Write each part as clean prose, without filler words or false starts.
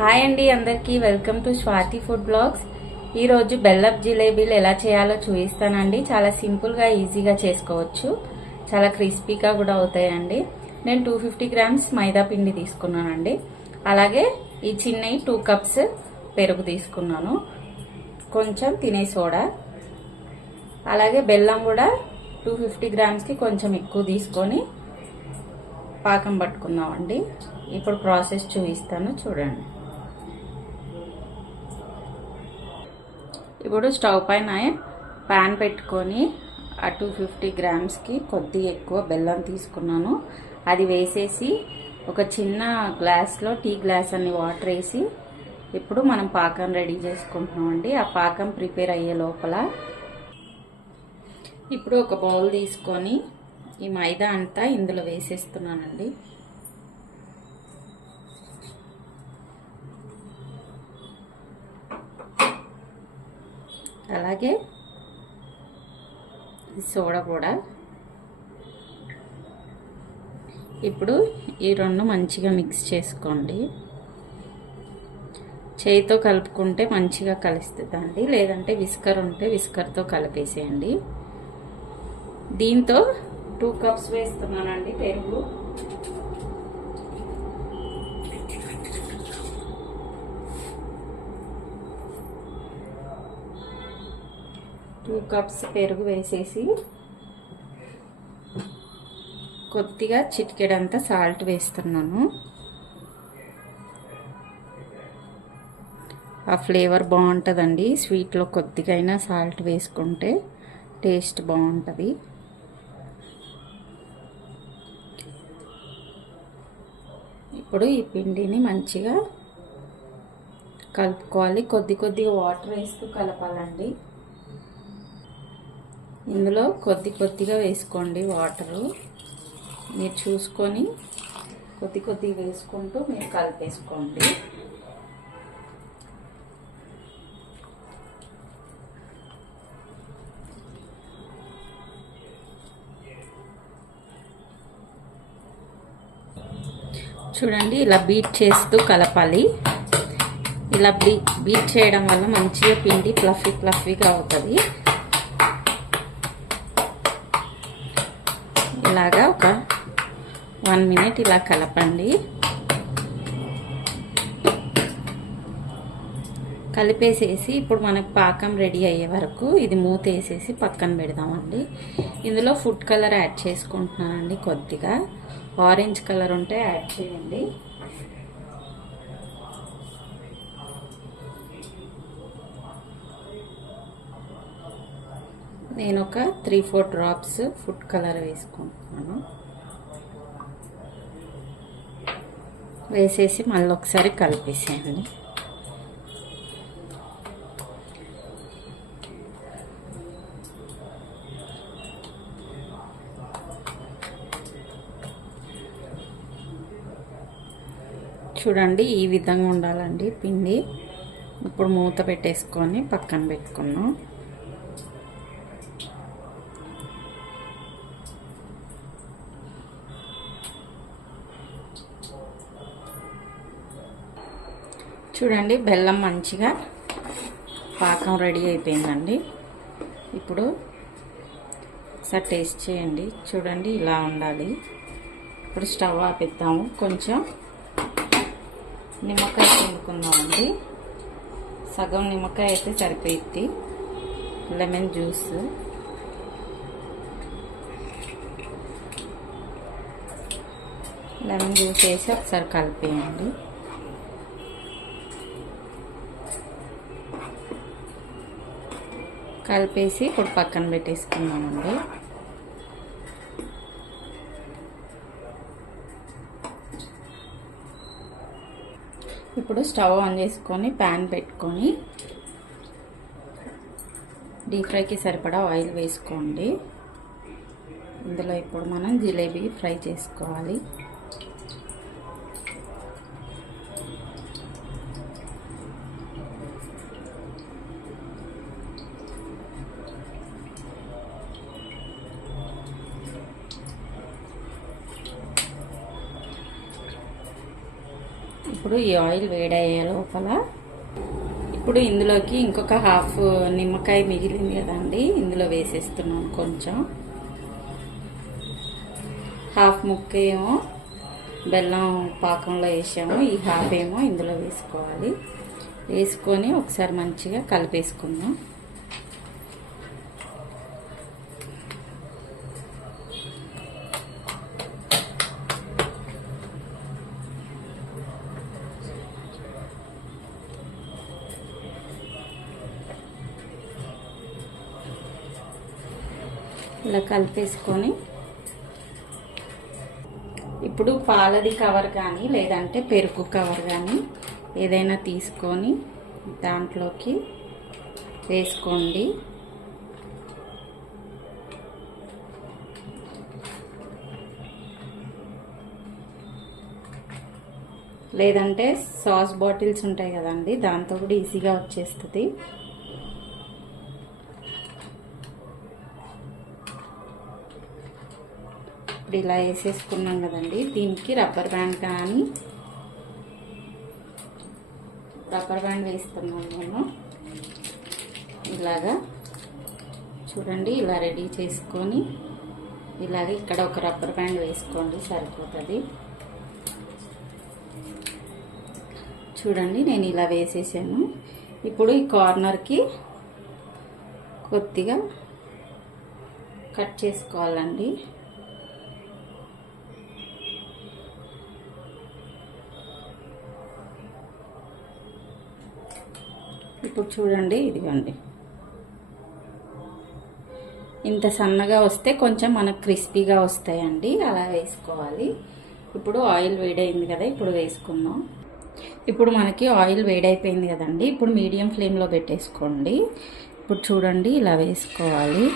Hi అండి, అందరికీ welcome to Swathi food blogs. ఈరోజు బెల్లప్ జిలేబీలు ఎలా చేయాలో చూపిస్తానండి. చాలా సింపుల్గా ఈజీగా చేసుకోవచ్చు, చాలా క్రిస్పీగా కూడా అవుతాయండి. నేను 250 గ్రామ్స్ మైదా పిండి తీసుకున్నానండి. అలాగే ఈ చిన్నవి 2 కప్స్ పెరుగు తీసుకున్నాను, కొంచెం తినే సోడా, అలాగే బెల్లం కూడా 250 గ్రామ్స్కి కొంచెం ఎక్కువ తీసుకొని పాకం పట్టుకుందామండి. ఇప్పుడు ప్రాసెస్ చూపిస్తాను, చూడండి. ఇప్పుడు స్టవ్ పైన ప్యాన్ పెట్టుకొని ఆ 250 గ్రామ్స్కి కొద్దిగా ఎక్కువ బెల్లం తీసుకున్నాను. అది వేసేసి ఒక చిన్న గ్లాస్లో టీ గ్లాస్ అన్ని వాటర్ వేసి ఇప్పుడు మనం పాకం రెడీ చేసుకుంటున్నామండి. ఆ పాకం ప్రిపేర్ అయ్యే లోపల ఇప్పుడు ఒక బౌల్ తీసుకొని ఈ మైదా అంతా ఇందులో వేసేస్తున్నానండి. అలాగే సోడా కూడా. ఇప్పుడు ఈ రెండు మంచిగా మిక్స్ చేసుకోండి. చేయితో కలుపుకుంటే మంచిగా కలుస్తుందండి, లేదంటే విస్కర్ ఉంటే విస్కర్తో కలిపేసేయండి. దీంతో 2 కప్స్ వేస్తున్నానండి పెరుగు. టూ కప్స్ పెరుగు వేసేసి కొద్దిగా చిటికెడంత సాల్ట్ వేస్తున్నాను. ఆ ఫ్లేవర్ బాగుంటుందండి. స్వీట్లో కొద్దిగా అయినా సాల్ట్ వేసుకుంటే టేస్ట్ బాగుంటుంది. ఇప్పుడు ఈ పిండిని మంచిగా కలుపుకోవాలి. కొద్దిగా వాటర్ వేస్తూ కలపాలండి. ఇందులో కొద్దిగా వేసుకోండి వాటరు. మీరు చూసుకొని కొద్దిగా వేసుకుంటూ మీరు కలిపేసుకోండి. చూడండి, ఇలా బీట్ చేస్తూ కలపాలి. ఇలా బీట్ చేయడం వల్ల మంచిగా పిండి ఫ్లఫీగా అవుతుంది. ఇలాగా ఒక 1 మినిట్ ఇలా కలపండి. కలిపేసేసి ఇప్పుడు మనకు పాకం రెడీ అయ్యే వరకు ఇది మూత వేసేసి పక్కన పెడదామండి. ఇందులో ఫుడ్ కలర్ యాడ్ చేసుకుంటున్నానండి. కొద్దిగా ఆరెంజ్ కలర్ ఉంటే యాడ్ చేయండి. నేను ఒక 3-4 డ్రాప్స్ ఫుడ్ కలర్ వేసుకుంటున్నాను. వేసేసి మళ్ళీ ఒకసారి కలిపేసేయండి. చూడండి, ఈ విధంగా ఉండాలండి పిండి. ఇప్పుడు మూత పెట్టేసుకొని పక్కన పెట్టుకున్నాం. చూడండి, బెల్లం మంచిగా పాకం రెడీ అయిపోయిందండి. ఇప్పుడు ఒకసారి టేస్ట్ చేయండి. చూడండి, ఇలా ఉండాలి. ఇప్పుడు స్టవ్ ఆపేద్దాము. కొంచెం నిమ్మకాయ పిండుకుందామండి. సగం నిమ్మకాయ అయితే సరిపోయిద్ది. Lemon juice. లెమన్ జ్యూస్ వేసి ఒకసారి కలిపేయండి. కలిపేసి ఇప్పుడు పక్కన పెట్టేసుకున్నామండి. ఇప్పుడు స్టవ్ ఆన్ చేసుకొని ప్యాన్ పెట్టుకొని డీప్ ఫ్రైకి సరిపడా ఆయిల్ వేసుకోండి. ఇందులో ఇప్పుడు మనం జిలేబీ ఫ్రై చేసుకోవాలి. ఇప్పుడు ఈ ఆయిల్ వేడయ్యే లోపల ఇప్పుడు ఇందులోకి ఇంకొక హాఫ్ నిమ్మకాయ మిగిలింది కదండి, ఇందులో వేసేస్తున్నాను. కొంచెం హాఫ్ ముక్క ఏమో బెల్లం పాకంలో వేసాము, ఈ హాఫ్ ఏమో ఇందులో వేసుకోవాలి. వేసుకొని ఒకసారి మంచిగా కలిపేసుకుందాం. ఇలా కలిపేసుకొని ఇప్పుడు పాలది కవర్ కానీ లేదంటే పెరుగు కవర్ కానీ ఏదైనా తీసుకొని దాంట్లోకి వేసుకోండి. లేదంటే సాస్ బాటిల్స్ ఉంటాయి కదండి, దాంతో కూడా ఈజీగా వచ్చేస్తుంది. ఇప్పుడు ఇలా వేసేసుకున్నాం కదండి, దీనికి రబ్బర్ బ్యాండ్ కానీ రబ్బర్ బ్యాండ్ వేస్తున్నాను నేను. ఇలాగా చూడండి, ఇలా రెడీ చేసుకొని ఇలాగ ఇక్కడ ఒక రబ్బర్ బ్యాండ్ వేసుకోండి, సరిపోతుంది. చూడండి నేను ఇలా వేసేసాను. ఇప్పుడు ఈ కార్నర్కి కొద్దిగా కట్ చేసుకోవాలండి. ఇప్పుడు చూడండి, ఇదిగోండి ఇంత సన్నగా వస్తే కొంచెం మనకు క్రిస్పీగా వస్తాయండి, అలా వేసుకోవాలి. ఇప్పుడు ఆయిల్ వేడైంది కదా, ఇప్పుడు వేసుకుందాం. ఇప్పుడు మనకి ఆయిల్ వేడైపోయింది కదండి, ఇప్పుడు మీడియం ఫ్లేమ్లో పెట్టేసుకోండి. ఇప్పుడు చూడండి ఇలా వేసుకోవాలి.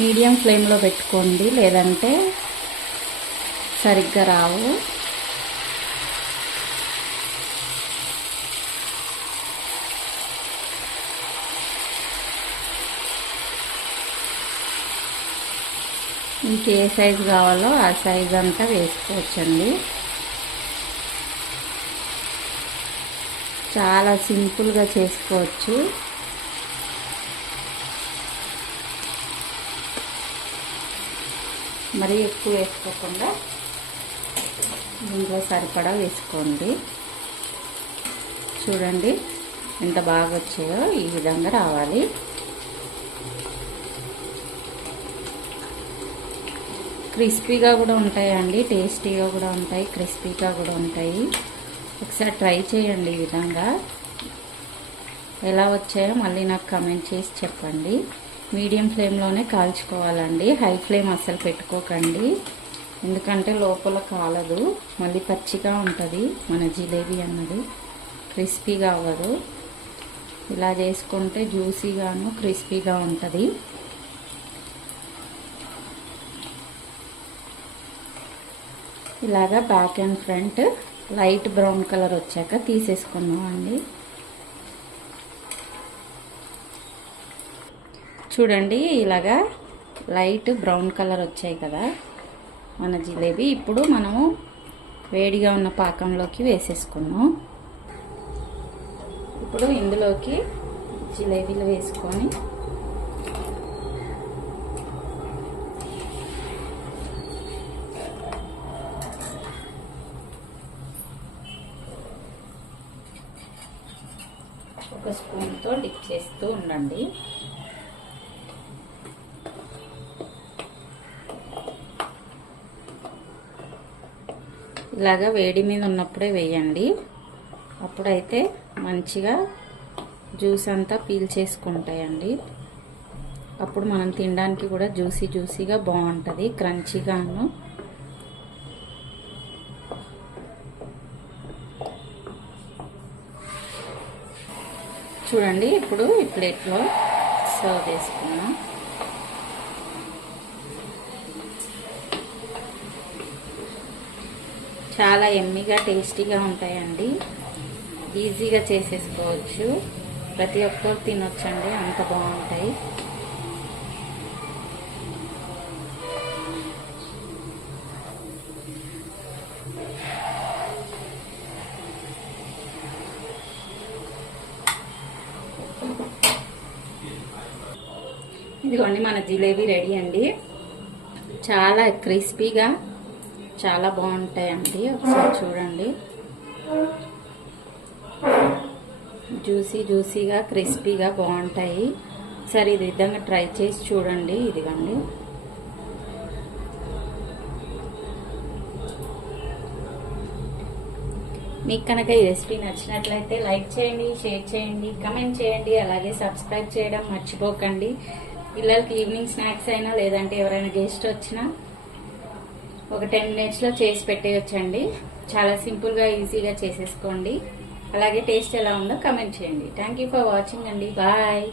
మీడియం ఫ్లేమ్లో పెట్టుకోండి, లేదంటే సరిగ్గా రావు. మీకు ఏ సైజు కావాలో ఆ సైజ్ అంతా వేసుకోవచ్చండి. చాలా సింపుల్గా చేసుకోవచ్చు. మరీ ఎక్కువ వేసుకోకుండా దీంట్లో సరిపడా వేసుకోండి. చూడండి ఎంత బాగా వచ్చాయో, ఈ విధంగా రావాలి. క్రిస్పీగా కూడా ఉంటాయండి, టేస్టీగా కూడా ఉంటాయి, క్రిస్పీగా కూడా ఉంటాయి. ఒకసారి ట్రై చేయండి. ఈ విధంగా ఎలా వచ్చాయో మళ్ళీ నాకు కామెంట్ చేసి చెప్పండి. మీడియం ఫ్లేమ్లోనే కాల్చుకోవాలండి, హై ఫ్లేమ్ అస్సలు పెట్టుకోకండి, ఎందుకంటే లోపల కాలదు, మళ్ళీ పచ్చిగా ఉంటుంది మన జిలేబీ అన్నది, క్రిస్పీగా అవ్వదు. ఇలా చేసుకుంటే జ్యూసీగాను క్రిస్పీగా ఉంటుంది. ఇలాగా back and front light brown colour వచ్చాక తీసేసుకున్నాం అండి. చూడండి ఇలాగా లైట్ బ్రౌన్ కలర్ వచ్చాయి కదా మన జిలేబీ. ఇప్పుడు మనము వేడిగా ఉన్న పాకంలోకి వేసేసుకున్నాం. ఇప్పుడు ఇందులోకి జిలేబీలు వేసుకొని ఒక స్పూన్తో డిప్ చేస్తూ ఉండండి. ఇలాగా వేడి మీద ఉన్నప్పుడే వేయండి, అప్పుడైతే మంచిగా జ్యూస్ అంతా పీల్ చేసుకుంటాయండి. అప్పుడు మనం తినడానికి కూడా జ్యూసీగా బాగుంటుంది, క్రంచీగాను. చూడండి ఇప్పుడు ఈ ప్లేట్లో సర్వ్ చేసుకున్నాం. చాలా ఎమ్మీగా టేస్టీగా ఉంటాయండి, ఈజీగా చేసేసుకోవచ్చు. ప్రతి ఒక్కరు తినొచ్చండి, అంత బాగుంటాయి. ఇదిగోండి మన జిలేబీ రెడీ అండి. చాలా క్రిస్పీగా చాలా బాగుంటాయండి. ఒకసారి చూడండి, జ్యూసీగా క్రిస్పీగా బాగుంటాయి. ఒకసారి ఇది విధంగా ట్రై చేసి చూడండి. ఇదిగోండి, మీకు కనుక ఈ రెసిపీ నచ్చినట్లయితే లైక్ చేయండి, షేర్ చేయండి, కమెంట్ చేయండి, అలాగే సబ్స్క్రైబ్ చేయడం మర్చిపోకండి. పిల్లలకి ఈవినింగ్ స్నాక్స్ అయినా లేదంటే ఎవరైనా గెస్ట్ వచ్చినా ఒక 10 minutes లో చేసి పెట్టేయొచ్చండి. చాలా సింపుల్గా ఈజీగా చేసేసుకోండి. అలాగే టేస్ట్ ఎలా ఉందో కమెంట్ చేయండి. థ్యాంక్ యూ ఫర్ వాచింగ్ అండి. బాయ్.